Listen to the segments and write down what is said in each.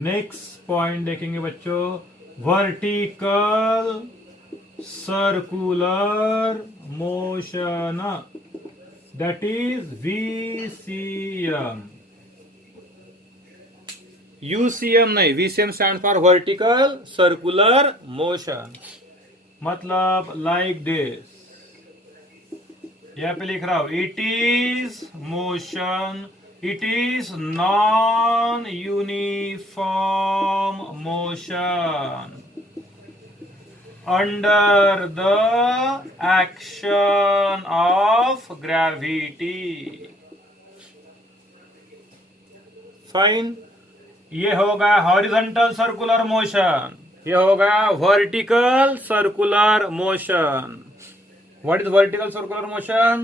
Next point देखेंगे बच्चों, vertical circular motion, that is VCM। UCM नहीं, VCM stand for vertical circular motion. मतलब like this, यहाँ पे लिख रहा हूं, it is motion, it is non uniform motion under the action of gravity. Fine, ये होगा हॉरिजॉन्टल सर्कुलर मोशन, ये होगा vertical circular motion. What is vertical circular motion?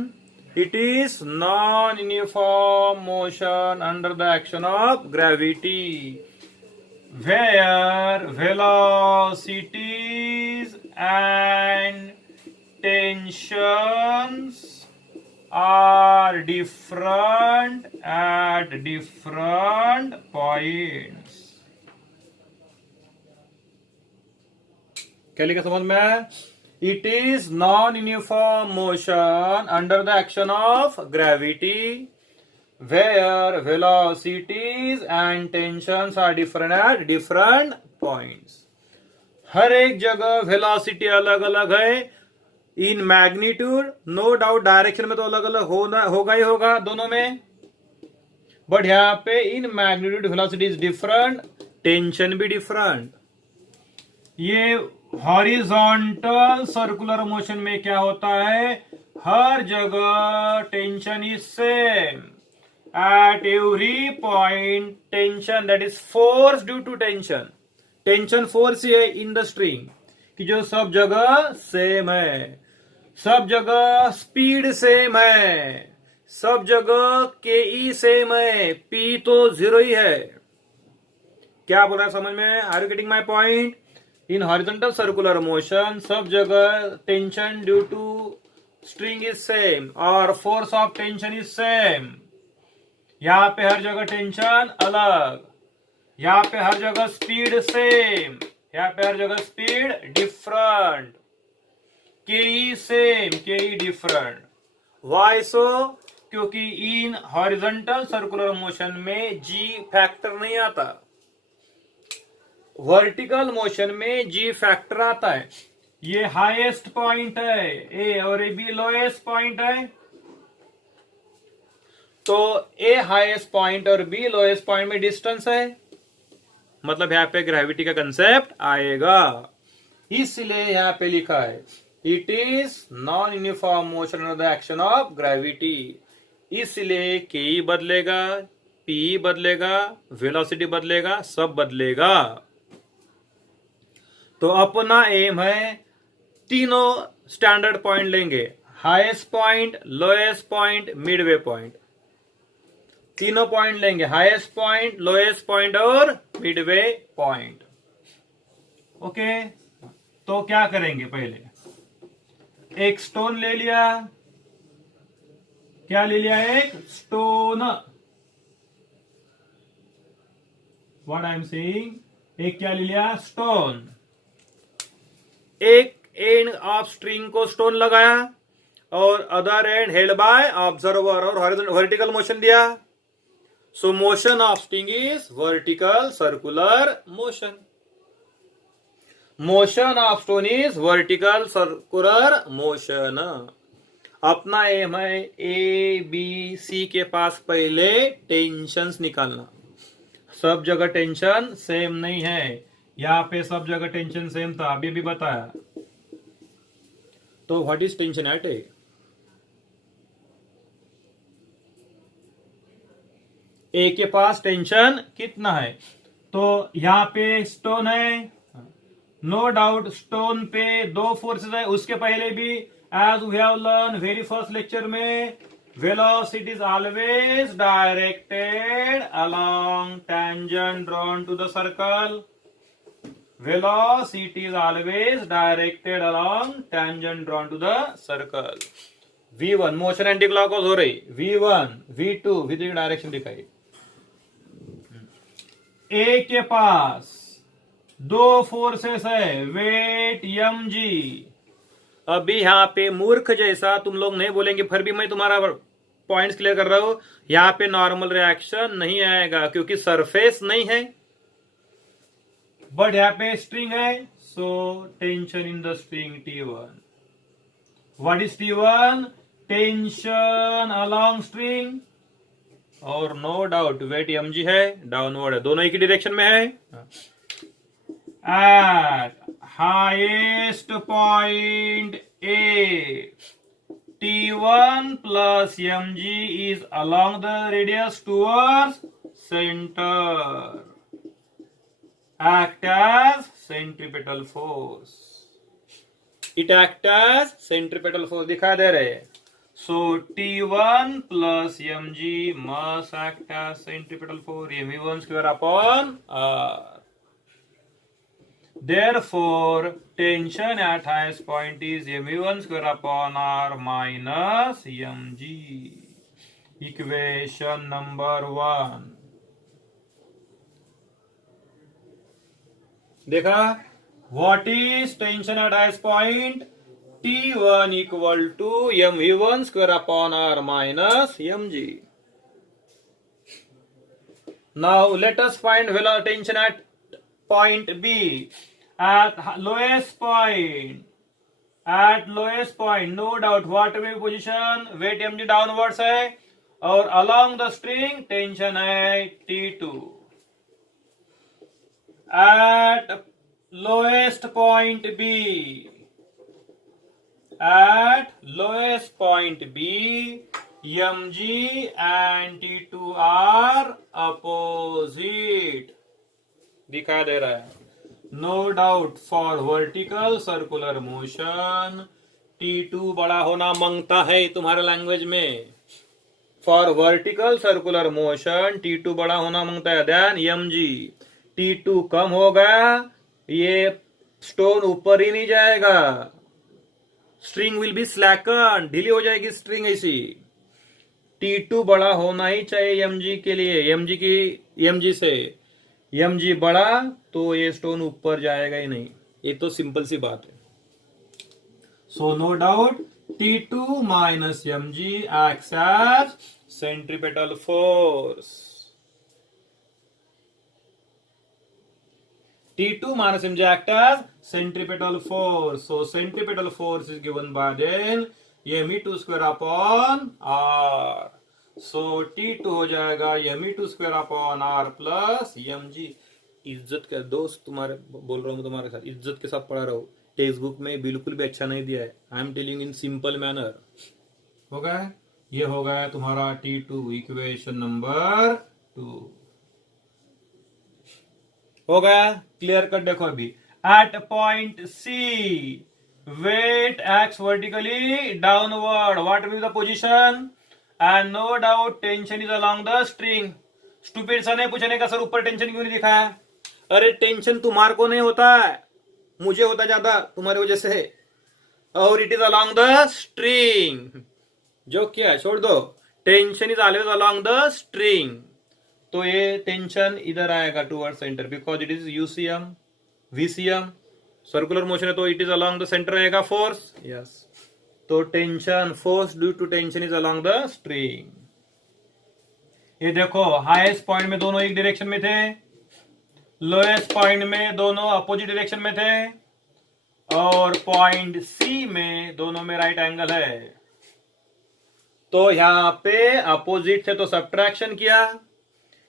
It is non-uniform motion under the action of gravity, where velocities and tensions are different at different points. क्या लिखा समझ में? It is non-uniform motion under the action of gravity, where velocities and tensions are different at different points. हर एक जगह velocity अलग अलग है in magnitude, no doubt direction में तो अलग अलग होगा ही होगा दोनों में, बट यहाँ पे in magnitude velocity is different, tension भी डिफरेंट। ये हॉरिजॉन्टल सर्कुलर मोशन में क्या होता है, हर जगह tension is same at every point, tension that is force due to tension, tension force है इन द स्ट्रिंग कि जो सब जगह सेम है, सब जगह स्पीड सेम है, सब जगह के सेम है, पी तो 0 ही है। क्या बोल रहा है समझ में? Are you getting my point? In horizontal circular motion सब जगह tension due to string is same और force of tension is same. यहां पे हर जगह टेंशन अलग, यहां पे हर जगह स्पीड सेम, यहां पे हर जगह स्पीड डिफरेंट, के सेम, के डिफरेंट। वाई सो? क्योंकि इन हॉरिजॉन्टल सर्कुलर मोशन में जी फैक्टर नहीं आता, वर्टिकल मोशन में जी फैक्टर आता है। ये हाईएस्ट पॉइंट है ए और ए बी लोएस्ट पॉइंट है, तो ए हाईएस्ट पॉइंट और बी लोएस्ट पॉइंट में डिस्टेंस है, मतलब यहाँ पे ग्रेविटी का कंसेप्ट आएगा। इसलिए यहाँ पे लिखा है it is non uniform motion of the action of gravity, इसलिए के बदलेगा, पी बदलेगा, वेलोसिटी बदलेगा, सब बदलेगा। तो अपना एम है तीनों स्टैंडर्ड पॉइंट लेंगे, highest point, lowest point, Midway point, तीनों पॉइंट लेंगे, हाईएस्ट पॉइंट, लोएस्ट पॉइंट और मिडवे पॉइंट। ओके, तो क्या करेंगे? पहले एक स्टोन ले लिया, क्या ले लिया? एक stone. What I am saying, एक क्या ले लिया? स्टोन। एक एंड ऑफ स्ट्रिंग को स्टोन लगाया और other and held by observer और वर्टिकल मोशन दिया। सो motion of string is vertical circular motion, motion of stone is vertical circular motion. अपना एम है ए बी सी के पास पहले टेंशंस निकालना। सब जगह टेंशन सेम नहीं है, यहाँ पे सब जगह टेंशन सेम था, अभी भी बताया। तो व्हाट इज टेंशन एट ए? ए के पास टेंशन कितना है? तो यहाँ पे स्टोन है, नो डाउट स्टोन पे दो फोर्सेस है, उसके पहले भी as we have learn very first lecture में, velocity is always directed along tangent drawn to the circle. Velocity is always directed along tangent drawn to the circle. V1 motion anti clockwise हो रही, V1 V2 with direction दिखाई। ए के पास दो forces है, wait mg। अभी यहाँ पे मूर्ख जैसा तुम लोग नहीं बोलेंगे, फिर भी मैं तुम्हारा पॉइंट्स क्लियर कर रहा हूं। यहाँ पे नॉर्मल रिएक्शन नहीं आएगा क्योंकि सरफेस नहीं है, बट यहाँ पे स्ट्रिंग है, so tension in the string T1। What is T1? Tension along string, और नो डाउट वेट mg है, डाउनवर्ड है, दोनों एक ही डायरेक्शन में है। Eight highest point A, T1 plus mg is along the radius towards center, act as centripetal force। It act as centripetal force दिखा दे रहे हैं। So T1 plus mg must act as centripetal force, mv1 square upon r। Therefore, tension at highest point is mv1 square upon r minus mg। Equation number 1। देखा, what is tension at highest point? T1 equal to mv1 square upon r minus mg। Now let us find velocity tension at point B। At lowest point, no doubt what will be position, weight mg downwards है, और along the string tension है T2। At lowest point B, mg and T2 are opposite, दिखा दे रहा है। No doubt for vertical circular motion T2 बड़ा होना मांगता है तुम्हारे लैंग्वेज में। For vertical circular motion T2 बड़ा होना मांगता है, देन mg। T2 कम होगा, ये स्टोन ऊपर ही नहीं जाएगा, स्ट्रिंग विल बी स्लैकन, ढीली हो जाएगी स्ट्रिंग ऐसी। T2 बड़ा होना ही चाहिए mg के लिए, mg से mg बड़ा तो ये स्टोन ऊपर जाएगा ही नहीं, ये तो सिंपल सी बात है। So no doubt T2 minus mg acts as centripetal force। T2 minus mg act as centripetal force, so centripetal force is given by then me2 square upon r। So T2 हो जाएगा me2 square upon r plus mg। इज्जत का दोस्त तुम्हारे बोल रहा हूँ, तुम्हारे साथ इज्जत के साथ पढ़ा रहा हूँ, टेक्स्ट बुक में बिल्कुल भी अच्छा नहीं दिया है। I am telling in simple manner. हो गया, ये हो गया तुम्हारा T2 इक्वेशन नंबर 2। हो गया, क्लियर कर देखो अभी। At point C, weight x vertically downward, what will be the position, and no doubt tension is along the string। Stupid सा नहीं पूछने का, सर ऊपर टेंशन क्यों नहीं दिखा है? अरे टेंशन तुम्हारे को नहीं होता है, मुझे होता ज्यादा तुम्हारी वजह से, और it is along the string। जो क्या छोड़ दो, tension is always along the string, तो ये टेंशन इधर आएगा toward centre, because it is UCM VCM, circular motion है तो it is along the center रहेगा फोर्स। यस, तो tension, force due to tension is along the string. ये देखो, हाईएस्ट पॉइंट में दोनों एक डायरेक्शन में थे, लोएस्ट पॉइंट में दोनों अपोजिट डायरेक्शन में थे, और पॉइंट सी में दोनों में राइट एंगल है। तो यहां पे अपोजिट थे तो सब्ट्रैक्शन किया,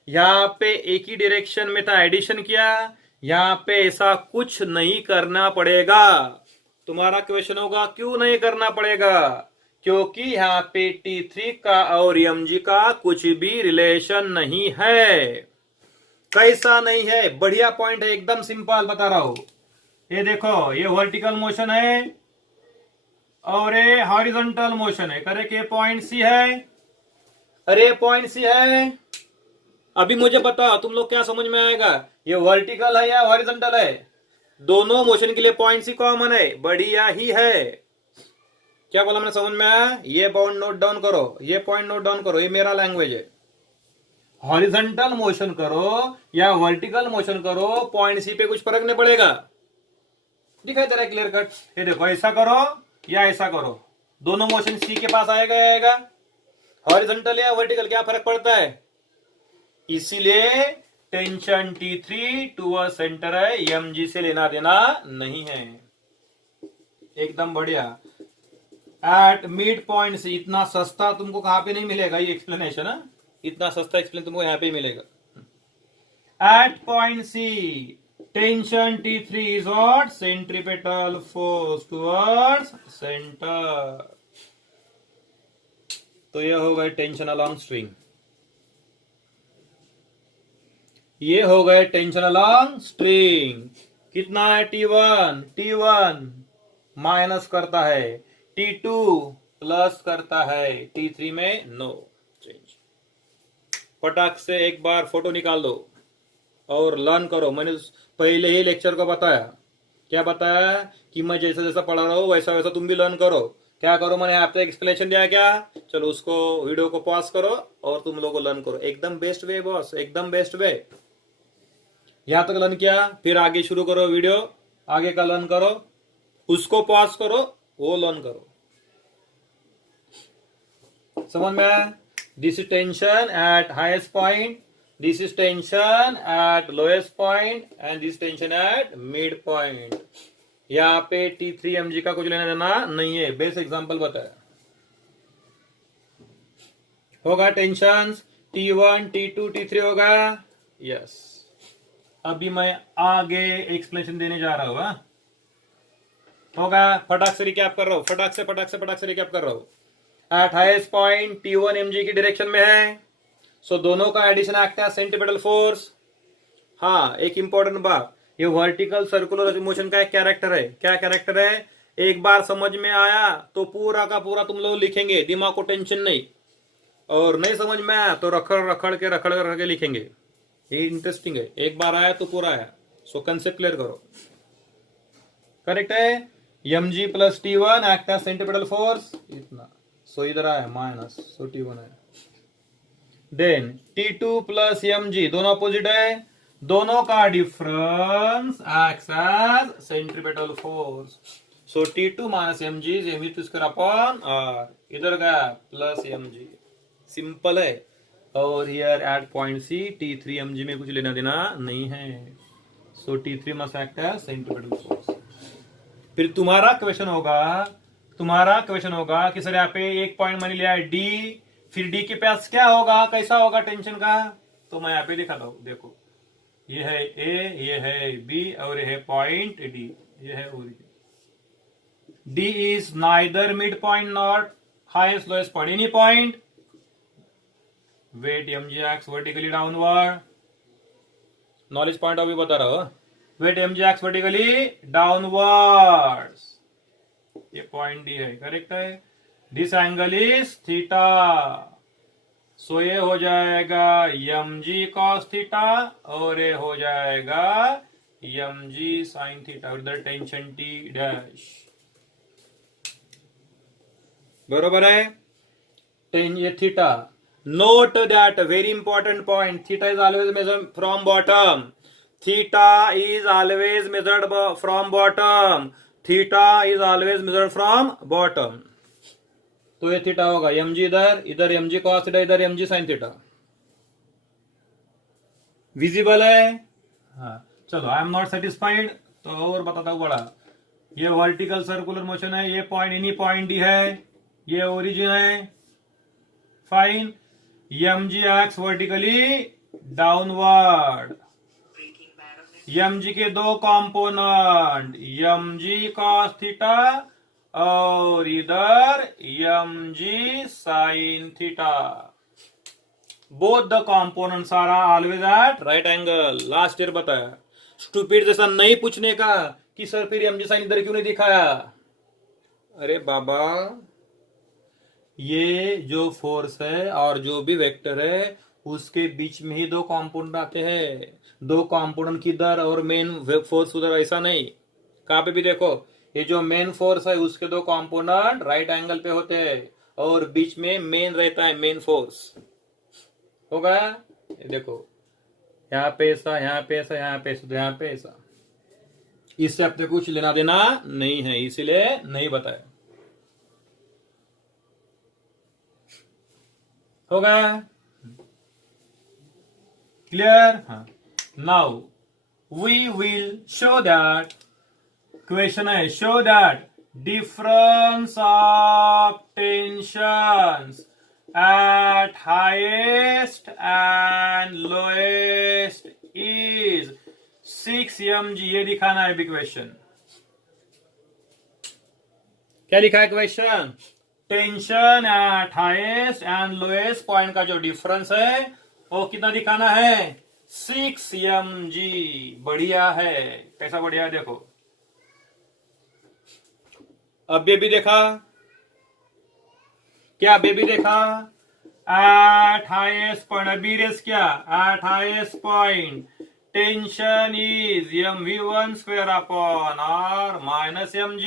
यहां पे एक ही डायरेक्शन में था एडिशन किया, यहां पे ऐसा कुछ नहीं करना पड़ेगा। तुम्हारा क्वेश्चन होगा क्यों नहीं करना पड़ेगा? क्योंकि यहाँ पे T3 का और mg का कुछ भी रिलेशन नहीं है। कैसा नहीं है? बढ़िया पॉइंट है, एकदम सिंपल बता रहा हूं। ये देखो, ये वर्टिकल मोशन है और ये हॉरिजॉन्टल मोशन है। करे कि पॉइंट सी है, अरे पॉइंट सी है। अभी मुझे बताओ तुम लोग क्या समझ में आएगा, ये वर्टिकल है या हॉरिजॉन्टल है? दोनों मोशन के लिए पॉइंट सी कॉमन है, बढ़िया ही है। क्या बोला मैंने, समझ में आया? ये पॉइंट नोट डाउन करो, ये पॉइंट नोट डाउन करो, ये मेरा लैंग्वेज है। हॉरिजॉन्टल मोशन करो या वर्टिकल मोशन करो, पॉइंट सी पे कुछ फर्क नहीं पड़ेगा। दिखाई दे रहा है क्लियर कट? ये देखो, ऐसा करो या ऐसा करो, दोनों मोशन सी के पास आएगा। हॉरिजॉन्टल या वर्टिकल क्या फर्क पड़ता है? इसीलिए टेंशन T3 टू सेंटर है, mg से लेना देना नहीं है। एकदम बढ़िया। एट मिड पॉइंट से इतना सस्ता तुमको कहां पे नहीं मिलेगा ये एक्सप्लेनेशन है, इतना सस्ता एक्सप्लेन तुमको यहां पे ही मिलेगा। At point C tension T3 is what? Centripetal force towards centre. तो ये हो गए टेंशन अलोंग स्ट्रिंग, ये हो गए टेंशन अलोंग स्ट्रिंग। कितना है? T1 माइनस करता है, T2 प्लस करता है, T3 में नो चेंज। फटाक से एक बार फोटो निकाल दो और लर्न करो। मैंने पहले ही लेक्चर को बताया, क्या बताया? कि मैं जैसा जैसा पढ़ा रहा हूं वैसा वैसा तुम भी लर्न करो। क्या करो? मैंने आप तक एक्सप्लेनेशन दिया क्या? चलो उसको वीडियो को पॉज करो और तुम लोगों को लर्न करो। एकदम बेस्ट वे बॉस, एकदम बेस्ट वे। यहां तक लर्न किया, फिर आगे शुरू करो वीडियो, आगे का लर्न करो, उसको पॉज करो, वो लर्न करो। समझ में आया? This is tension eight highest point, this is tension eight lowest point and this tension eight mid point. यहाँ पे T3 mg का कुछ लेना देना नहीं है, बेस्ट एग्जांपल बताया। होगा टेंशन T1 T2 T3 होगा, यस। अभी मैं आगे एक्सप्लेनेशन देने जा रहा हूं। होगा, फटाक से रिकैप कर रहा हूं, फटाक से रिकैप कर रहा हूं। Eight highest point T1 mg की डायरेक्शन में है, सो दोनों का एडिशन एक्ट है सेंट्रीपेटल फोर्स। हाँ, एक इंपॉर्टेंट बात, ये वर्टिकल सर्कुलर मोशन का एक कैरेक्टर है। क्या कैरेक्टर है? एक बार समझ में आया तो पूरा का पूरा तुम लोग लिखेंगे, दिमाग को टेंशन नहीं। और नहीं समझ में आया तो रखड़ के लिखेंगे। ये इंटरेस्टिंग है, एक बार आया तो पूरा आया। सो कंसेप्ट क्लियर करो। करेक्ट है? mg plus T1 act as centripetal force, इतना। सो इधर आया माइनस, सो T1 है। देन T2 प्लस mg, दोनों अपोजिट है, दोनों का difference acts as centripetal force. So T2 minus mg is mg two square upon r, इधर गया प्लस mg, सिंपल है। और here at point C T3 mg में कुछ लेना देना नहीं है, so T3 must act as centripetal force. फिर तुम्हारा क्वेश्चन होगा कि सर यहाँ पे एक पॉइंट मैंने लिया है D, फिर D के पास क्या होगा, कैसा होगा टेंशन का? तो मैं यहाँ पे दिखाता हूं, देखो ये है A, ये है B और ये है पॉइंट D, ये है origin. D is neither mid point not highest lowest point, any point. Weight mg x vertically downward, knowledge point of view बता रहा हूं। Weight mg x vertically downwards, ये पॉइंट D है, करेक्ट है। This angle is theta, so ये हो जाएगा mg cos theta और ये हो जाएगा mg sin थीटा, उधर टेंशन T डैश। बरोबर है? ये theta. Note that very important point, theta is always measured from bottom, theta is always measured from bottom, theta is always measured from bottom. तो ये थीटा होगा mg इधर mg cos theta, इधर mg sin theta. Visible है? हाँ, चलो I am not satisfied तो और बताता हूं बड़ा। ये वर्टिकल सर्कुलर मोशन है, ये पॉइंट इन्हीं पॉइंट D है, ये ओरिजिन है, fine. mg x vertically downward, mg के दो कंपोनेंट, mg cos थीटा और इधर mg sin theta. Both the components are always at right angle. Last year बताया, स्टूपिड जैसा नहीं पूछने का कि सर फिर mg sin इधर क्यों नहीं दिखाया। अरे बाबा, ये जो फोर्स है और जो भी वेक्टर है उसके बीच में ही दो कंपोनेंट आते हैं, दो कंपोनेंट किधर और मेन फोर्स उधर, ऐसा नहीं। कहां पे भी देखो, ये जो मेन फोर्स है उसके दो कंपोनेंट राइट एंगल पे होते हैं और बीच में मेन रहता है, मेन फोर्स। हो गया? ये देखो, यहाँ पे ऐसा, यहाँ पे ऐसा, यहाँ पे ऐसा, तो यहाँ पे ऐसा। इससे अपने कुछ लेना देना नहीं है, इसीलिए नहीं बताया। हो गया? क्लियर? हाँ। Now we will show that, question है, show that difference of tensions at highest and lowest is 6 mg। ये दिखाना है इक्वेशन। क्या लिखा है question? Tension eight highest and lowest point का जो डिफरेंस है वो कितना दिखाना है? 6 mg। बढ़िया है। कैसा बढ़िया है देखो। अब बेबी देखा क्या? बेबी देखा एट हाईएस्ट पॉइंट, अभी रेस क्या? Eight highest point tension is mv1 square upon r minus mg।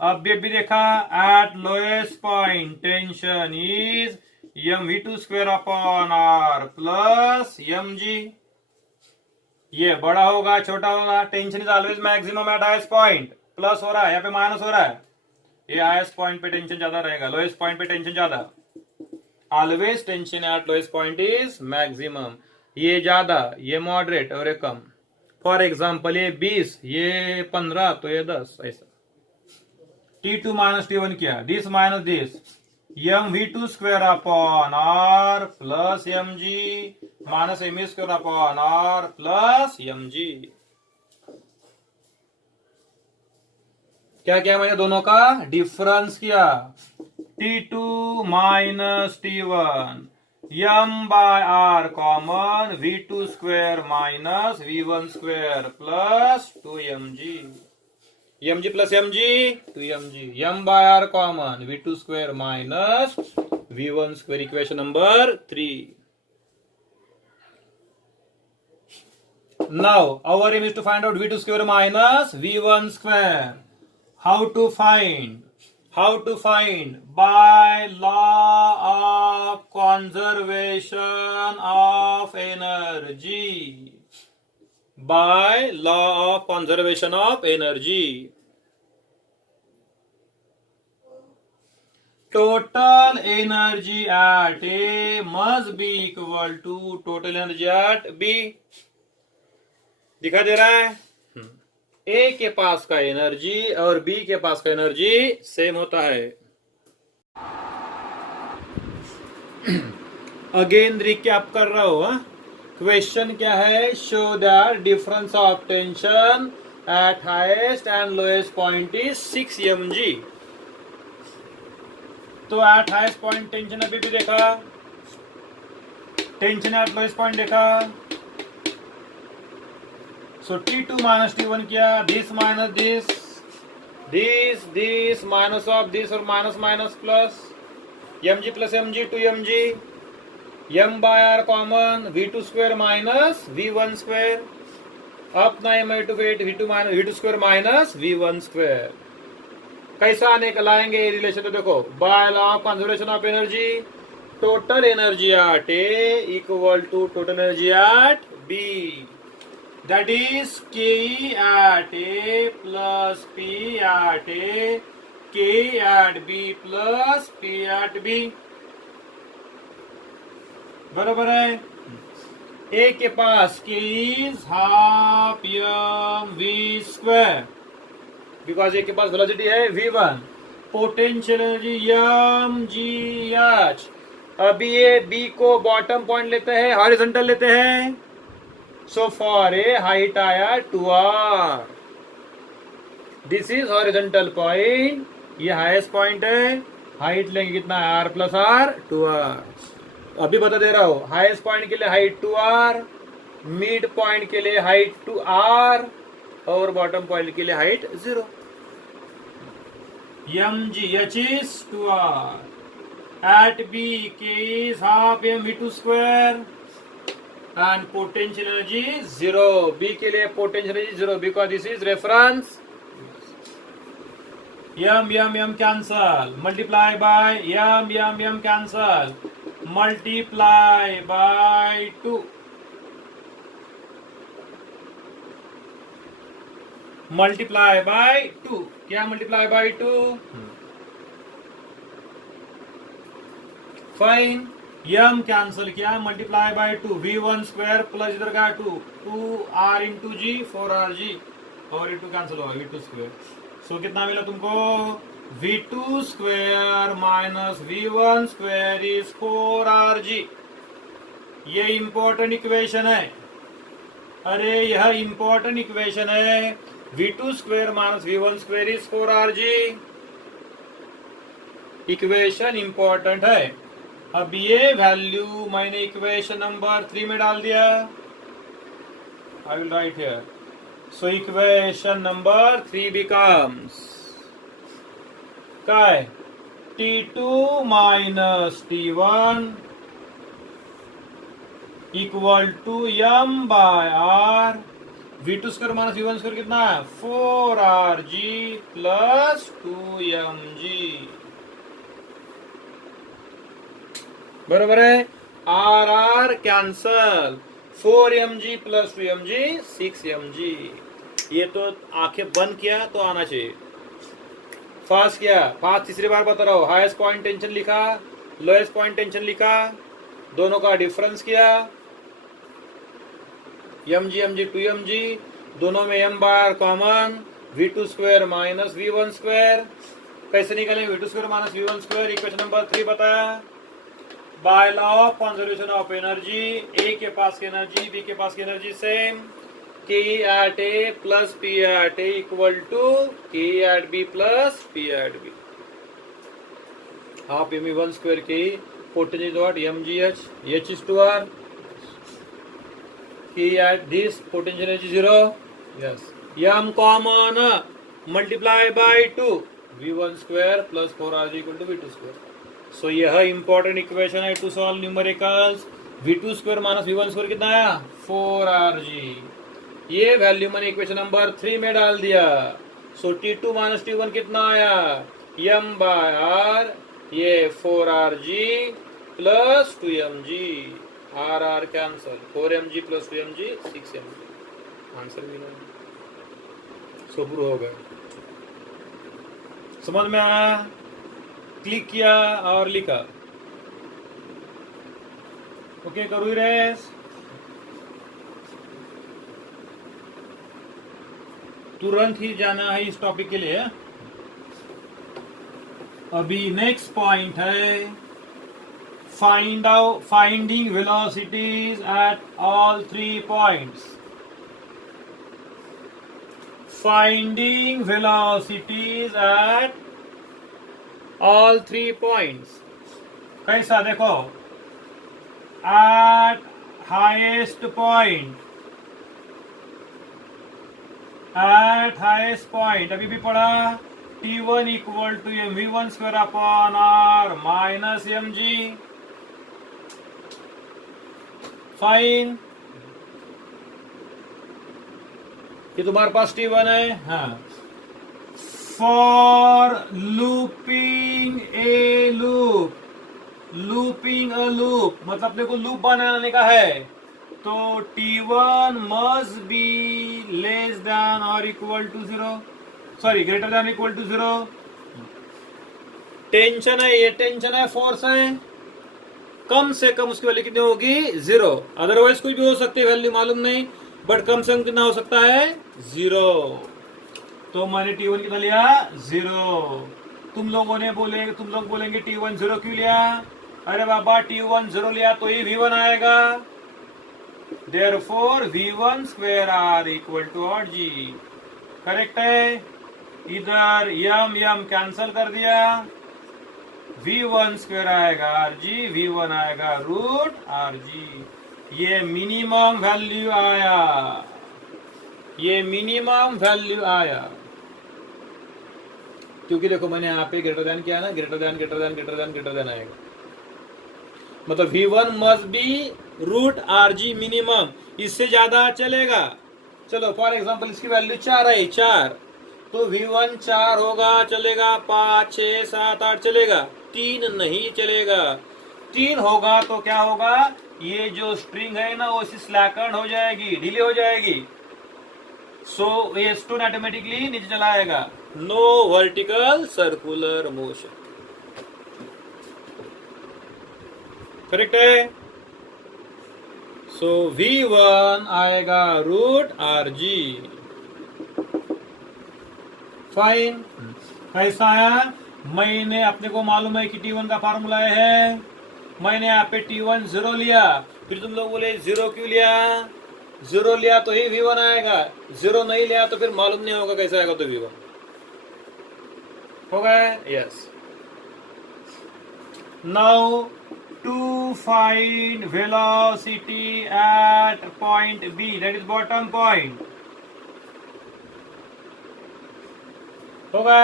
अब बेबी देखा eight lowest point tension is mv2 square upon r plus mg। ये बड़ा होगा छोटा होगा? Tension is always maximum eight highest point. Plus हो रहा है, यहाँ पे माइनस हो रहा है। ये हाईएस्ट पॉइंट पे टेंशन ज्यादा रहेगा, लोएस्ट पॉइंट पे टेंशन ज्यादा। Always tension eight lowest point is maximum. ये ज्यादा, ये मॉडरेट और ये कम। फॉर एग्जाम्पल ये 20, ये 15, तो ये 10, ऐसा। T2 माइनस T1 क्या? This minus this, mv2 square upon r plus mg minus mv square upon r plus mg। क्या किया मैंने? दोनों का डिफरेंस किया। T2 minus T1, m by r common, v2 square minus v1 square plus 2mg। mg plus mg 2mg, m by r common, v2 square minus v1 square. Equation number 3। Now our aim is to find out v2 square minus v1 square. How to find? How to find? By law of conservation of energy. By law of conservation of energy. Total energy at A must be equal to total energy at B. दिखा दे रहा है? ए के पास का energy और B के पास का energy same होता है। अगेन रिकैप कर रहा हूं। क्वेश्चन क्या है? Show that difference of tension eight highest and lowest point is 6 mg। तो एट हाईएस्ट पॉइंट टेंशन अभी भी देखा, टेंशन एट लोएस्ट पॉइंट देखा। So T2 minus T1 क्या? This minus this, this minus of this और minus minus plus, mg plus mg 2mg, m by r common, v2 square minus v1 square, अपना m to v2 minus v2 square minus v1 square। कैसा आने का लाएंगे ये relation? तो देखो, by law of conservation of energy, total energy at A equal to total energy at B. That is K at A plus P at A, K at B plus P at B। बराबर है? A के पास K is half mv square, because A के पास velocity है v1, potential energy mgh। अभी ये B को bottom point लेते हैं, हॉरिजॉन्टल लेते हैं। So for A height आया 2r, this is horizontal point, ये हाईएस्ट पॉइंट है। हाइट लेंगे कितना? r plus r 2r। अभी बता दे रहा हूं, हाईएस्ट पॉइंट के लिए हाइट 2r, मिड पॉइंट के लिए हाइट 2r और बॉटम पॉइंट के लिए height 0। mgh is 2r, at B k is half mv2 square and potential energy is 0। B के लिए potential energy 0 because this is reference। m cancel, multiply by m cancel, multiply by 2, multiply by 2, क्या multiply by 2, fine, M cancel किया, multiply by 2, v1 square plus इधर का 2 r into जी 4r जी, और ये 2 cancel होगा, v2 square. सो कितना मिला तुमको, v2 square minus v1 square is 4r जी। ये इंपॉर्टेंट इक्वेशन है, अरे यह इंपॉर्टेंट इक्वेशन है, v2 square minus v1 square is 4r g. Equation important है। अब ये वैल्यू मैंने इक्वेशन नंबर 3 में डाल दिया, I will write here. So equation number 3 becomes क्या है, T2 minus T1 equal to m by r, v2 square minus v1 square कितना है 4rg प्लस 2mg, बराबर है, are r cancel, 4mg plus 2mg 6mg। ये तो आंखें बंद किया तो आना चाहिए, फास्ट किया, फास्ट तीसरी बार बता रहा हूं, हाईएस्ट पॉइंट टेंशन लिखा, लोएस्ट पॉइंट टेंशन लिखा, दोनों का डिफरेंस किया, mg mg 2mg, दोनों में m बार common, v2 square minus v1 square, कैसे निकालें v2 square minus v1 square, equation number 3 बताया, by law of conservation of energy, A के पास की एनर्जी बी के पास की energy same, K at A plus P at A equal to K at B plus P at B, half M one square के potential what M G H, H is two R, के eight this potential energy 0, yes, M common multiply by 2, v1 square plus 4rg equal to v2 square. So यह important equation है to solve numericals, v2 square minus v1 square कितना आया 4rg, ये value मैंने equation number 3 में डाल दिया। सो t2 minus t1 कितना आया m बाय r, ये 4rg plus 2mg, r r cancel, 4mg plus 2mg 6mg, answer मिला, सो प्रूव हो गया, समझ में आया, क्लिक किया और लिखा, ओके करो रेस, तुरंत ही जाना है इस टॉपिक के लिए। अभी नेक्स्ट पॉइंट है finding velocities at all 3 points, finding velocities at all 3 points, कैसा देखो, at highest point, at highest point अभी भी पढ़ा, T1 equal to m v1 square upon r minus mg, fine, ये तुम्हारे पास T1 है, हाँ, for looping a loop, looping a loop मतलब अपने को लूप बनाने का है, तो T1 must be less than और equal to 0, sorry greater than equal to 0, tension है, ये टेंशन है, फोर्स है, कम से कम उसकी वैल्यू कितनी होगी 0, अदरवाइज कोई भी हो सकती है वैल्यू मालूम नहीं, बट कम से कम कितना हो सकता है 0, तो मैंने T1 कितना लिया 0, तुम लोग बोलेंगे T1 0 क्यों लिया, अरे बाबा T1 0 लिया तो ये V1 आएगा, therefore V1 square R equal to G, correct है, इधर यम कैंसल कर दिया, V1 स्क्वायर आएगा RG, V1 आएगा रूट RG, ये मिनिमम वैल्यू आया, ये मिनिमम वैल्यू आया, क्योंकि देखो मैंने यहाँ पे ग्रेटर देन किया ना, ग्रेटर देन आएगा, मतलब V1 must be root RG minimum, इससे ज्यादा चलेगा, चलो फॉर एग्जांपल इसकी वैल्यू 4 है, 4 तो V1 4 होगा, चलेगा, 5 6 7 8 चलेगा, 3 नहीं चलेगा, 16 होगा तो क्या होगा, ये जो स्ट्रिंग है ना वो स्लैकन हो जाएगी, ढीली हो जाएगी। सो ये स्टोन ऑटोमेटिकली नीचे चला आएगा। No vertical circular motion. Correct है। सो V1 आएगा रूट आर जी। फाइन। कैसा आया? मैंने अपने को मालूम है कि T1 का फार्मूला है, मैंने यहाँ पे T1 0 लिया, फिर तुम लोग बोले 0 क्यों लिया? 0 लिया तो ही V1 आएगा, 0 नहीं लिया तो फिर मालूम नहीं होगा कैसा आएगा तो V1 हो गया। Yes. Now to find velocity at point B, that is bottom point. होगा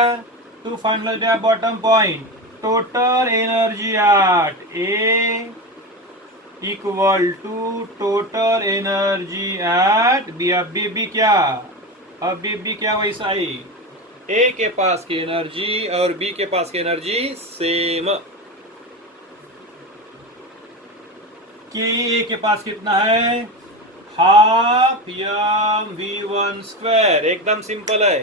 to find velocity at bottom point. Total energy at A equal to total energy at B. अब B क्या? अब B क्या वैसा ही, A के पास की energy और B के पास की एनर्जी सेम। कि A के पास कितना है? Half m V1 square. एकदम सिंपल है।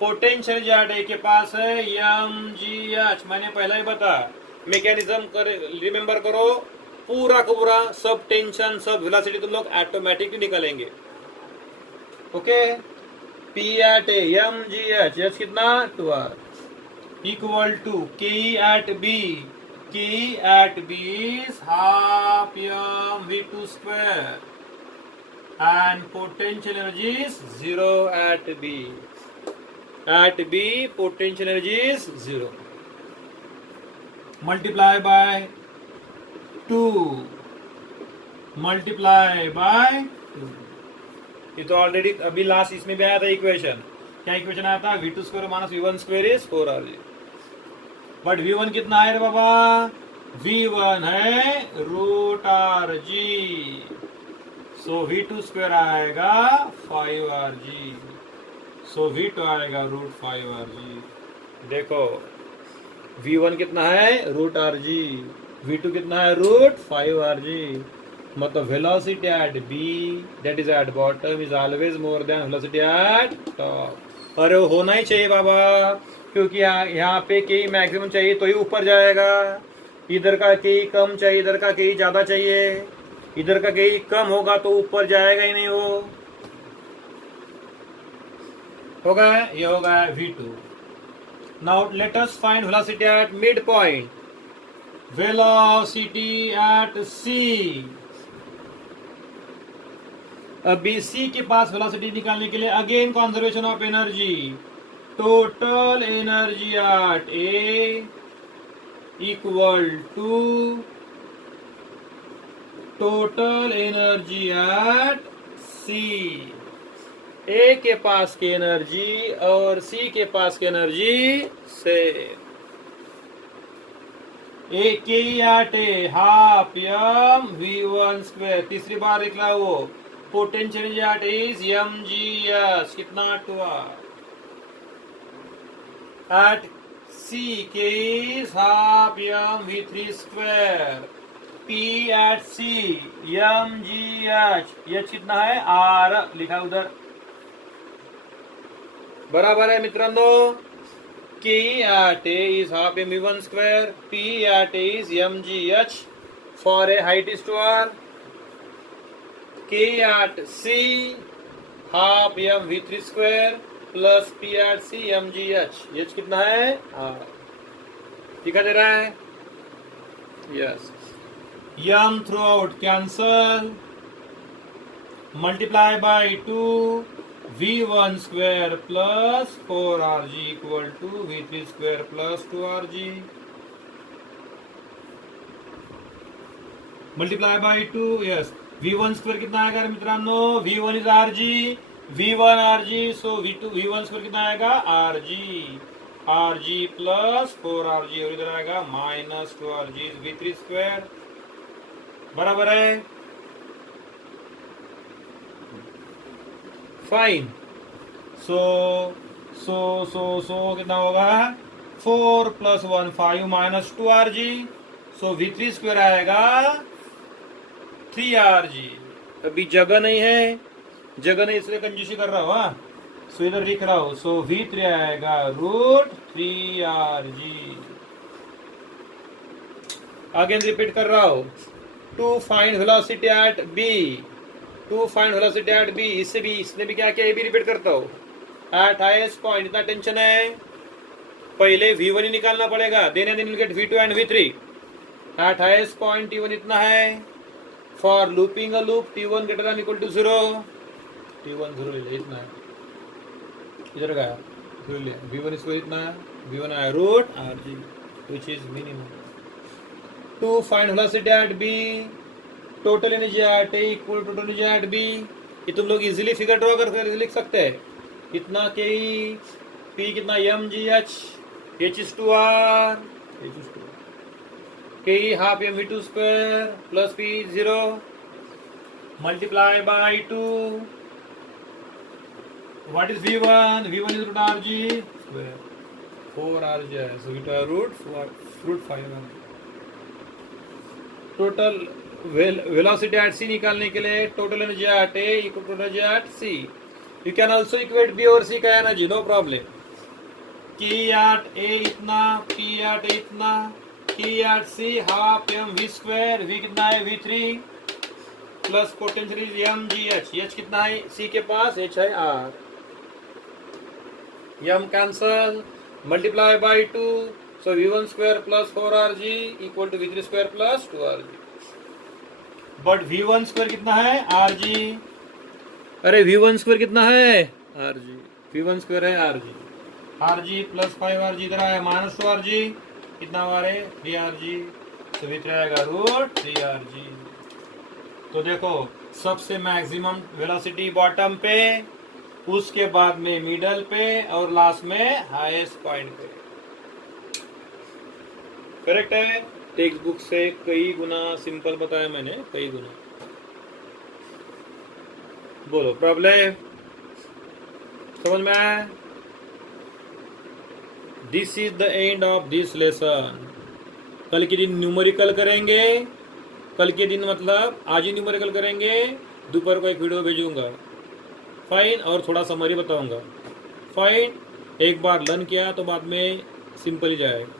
पोटेंशियल जाट A के पास है mgh। मैंने पहले ही बताया, मैकेनिज्म रिमेंबर करो, पूरा का पूरा सब टेंशन सब वेलोसिटी तुम लोग ऑटोमेटिकली निकालेंगे। Okay. P at A mgh, h कितना 2r equal to K at B। K at B is half m V2 square and potential energy is 0 at B. At B potential energy is 0. Multiply by 2. Multiply by 2. ये तो already अभी last इसमें भी आया था equation. क्या equation आया था? V2 square minus V1 square is 4RG। But V1 कितना है रे बाबा? V1 है रूट आर जी। सो V2 स्क्वायर आएगा 5RG। सो V2 आएगा रूट 5RG। देखो V1 कितना है? Root RG। V2 कितना है? Root 5RG। मतलब velocity at B that is at bottom is always more than velocity at top. अरे होना ही चाहिए बाबा, क्योंकि यहाँ पे के मैक्सिमम चाहिए तो ही ऊपर जाएगा। इधर का के कम चाहिए, इधर का के ज्यादा चाहिए, इधर का के कम होगा तो ऊपर जाएगा ही नहीं वो। हो गया, ये हो गया V2। Now let us find velocity at mid point. Velocity at C। अभी C के पास वेलोसिटी निकालने के लिए again conservation of energy. Total energy at A equal to total energy at C। A के पास की एनर्जी और C के पास की एनर्जी से A के at A half m V1 square. तीसरी बार लिखला वो potential energy at A is mgh। कितना 2r। at C K is half m V3 square। P at C mgh। h कितना है? R लिखा उधर, बराबर है मित्रांनो। K at A is half m V1 square। P at A is mgh for a height is 2r। K at C half m V3 square plus P at C mgh। h कितना है? दिखा दे रहा है? Yes. m throughout cancel, multiply by 2 V1 square plus 4RG equal to V3 square plus 2RG। Multiply by 2, yes. V1 square कितना आएगा मित्रांनो? V1 is RG, V1 RG, so V1 square कितना आएगा? RG प्लस 4RG और इधर आएगा minus 2RG V3 square. बराबर है? फाइन। सो कितना होगा? 4 प्लस 1 5 माइनस 2RG। सो V3 स्क्वायर आएगा 3RG। अभी जगह नहीं है, जगह नहीं इसलिए कंजूसी कर रहा हूँ। सो इधर लिख रहा हूँ। सो V3 आएगा √3RG। अगेन रिपीट कर रहा हूँ। To find velocity at B, to find velocity at B, इससे भी इसने भी क्या किया, ये भी रिपीट करता हूँ। एट हाईएस्ट पॉइंट इतना टेंशन है, पहले V1 ही निकालना पड़ेगा, then will get V2 and V3। At highest point T1 इतना है। For looping a loop T1 greater than equal to 0, T1 0 ले ले, इतना है, इधर गया 0 ले, V1 इसको इतना है, V1 आया √RG which is minimum. To find velocity at B, total energy at A equal to total energy at B। ये तुम लोग इजीली फिगर ड्रॉ कर लिख सकते हैं। कितना K, P कितना mgh, H is 2R, H is 2R, K half mv2 square plus P 0 multiply by 2. What is V1? V1 is √RG square, 4RG है, so it is √5R। Total velocity at C निकालने के लिए total energy at A equal to energy at C। You can also equate B और C का energy, no problem. K at A इतना, P at A इतना, K at C half mv square, V कितना है V3 plus potential is mgh, H कितना है C के पास, H है R, m कैंसल, multiply by 2, so V1 square plus 4RG equal to V3 square plus 2RG। But V1 square कितना है RG, अरे V1 स्क्वायर कितना है RG, V1 स्क्वायर है RG प्लस 5RG, इधर आया -2RG, कितना हमारे 3RG, तो V3 आएगा √3RG। तो देखो सबसे मैक्सिमम वेलोसिटी बॉटम पे, उसके बाद में मिडल पे और लास्ट में हाईएस्ट पॉइंट पे। करेक्ट है, टेक्स्ट बुक से कई गुना सिंपल बताया मैंने, कई गुना। बोलो प्रॉब्लम समझ में आया? This is the end of this lesson. कल के दिन न्यूमेरिकल करेंगे, कल के दिन मतलब आज ही न्यूमेरिकल करेंगे, दोपहर को एक वीडियो भेजूंगा, फाइन, और थोड़ा समरी बताऊंगा, फाइन। एक बार लर्न किया तो बाद में सिंपल ही जाएगा।